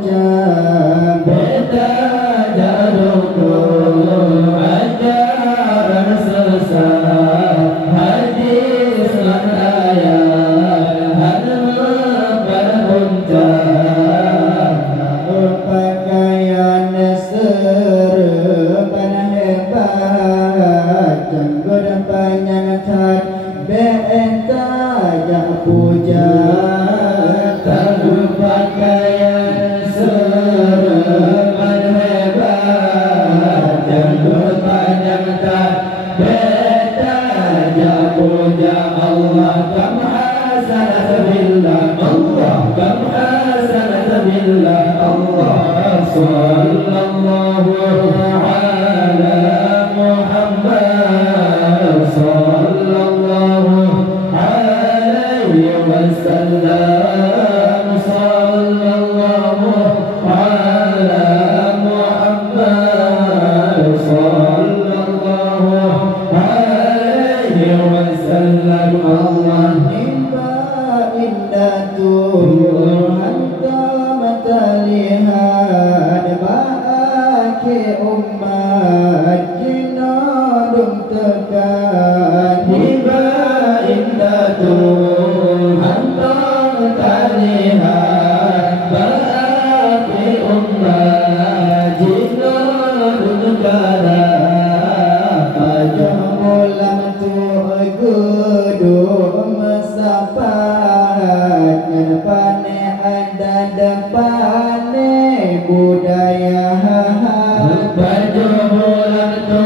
puncak beta jaruku ajaran sesat hadis lan ayat hadma berpuncak pakaian serban hebat janggut penyangat beta jak puja pakaian serban hebat janggut penyangat beta jak puja Allah kam hasanat billah Allah kam hasanat billah Allah sallallahu ala Muhammad sallallahu alaihi wasallam sallallahu ala Muhammad sallallahu alaihi wasallam Allah nimba indatu anta matalihan ba'aki umat jinadum tekan tiba indatu anta talihat ba'aki umat jinadum tekan Pajamulam tu gudung mesapat ngan pane ada depane budaya baju bulan tu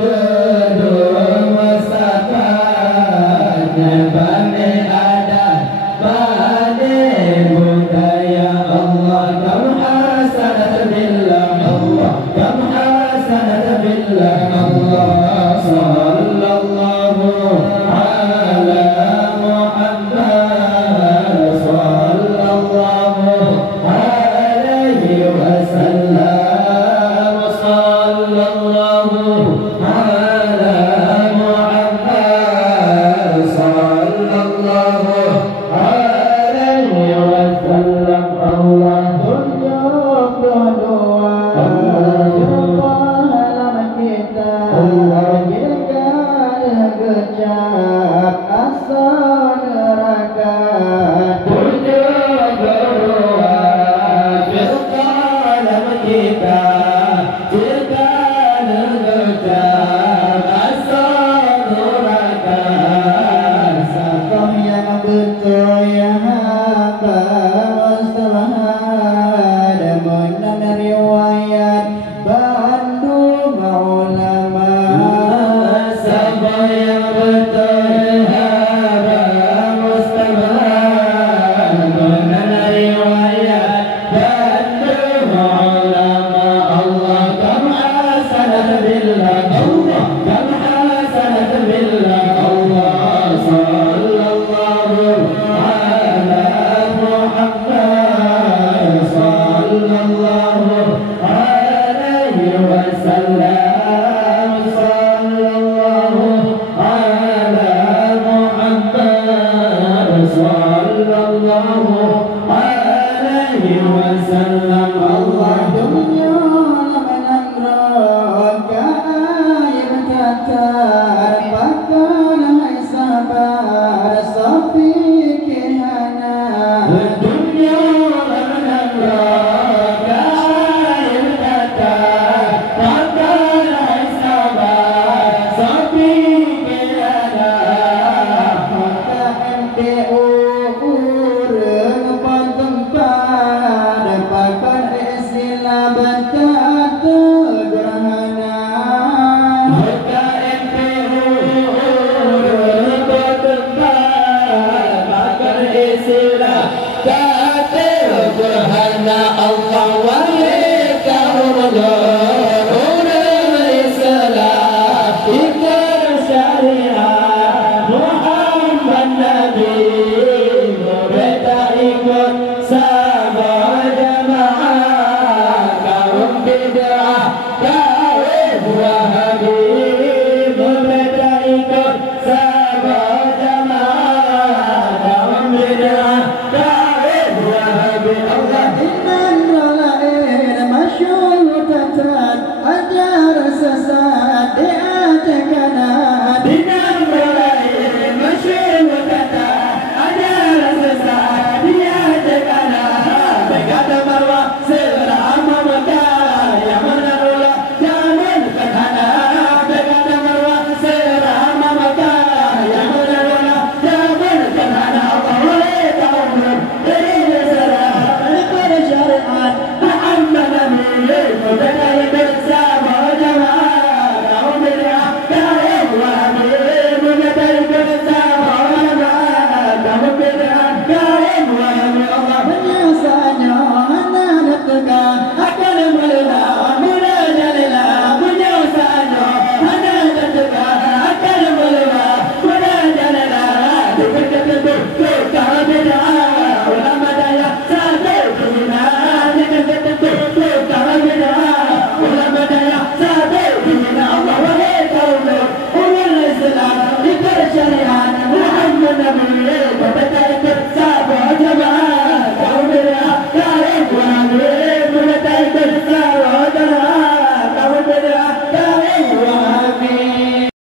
gedung masakan bane ada bane budaya Allah kam hasanat billah Allah kam hasanat billah Allah sallallahu ala Muhammad sallallahu alaihi wasallam sallallahu ala Muhammad sallallahu alaihi wasallam Allah tunjuk doa pahala kita jika gecap asal neraka tunjuk doa dalam kita jika negara asal neraka Sakoh yang betul yang hamba mustahad menang riwayat Bandung ulama Sabah yang betul haram mustabah benar riwayat Bandung ulama Allah kam hasanat billah Allah kam hasanat billah Allah sallallahu ala Muhammad sallallahu alaihi wasallam sallallahu ala Muhammad sallallahu alaihi wasallam Allah dunia menang roka ayat tatar pakar hai sabar sapi kehana dunia menang roka yang kata takkan hai sabar sapi kehana maka MDU urang tempat pakar istilah bantah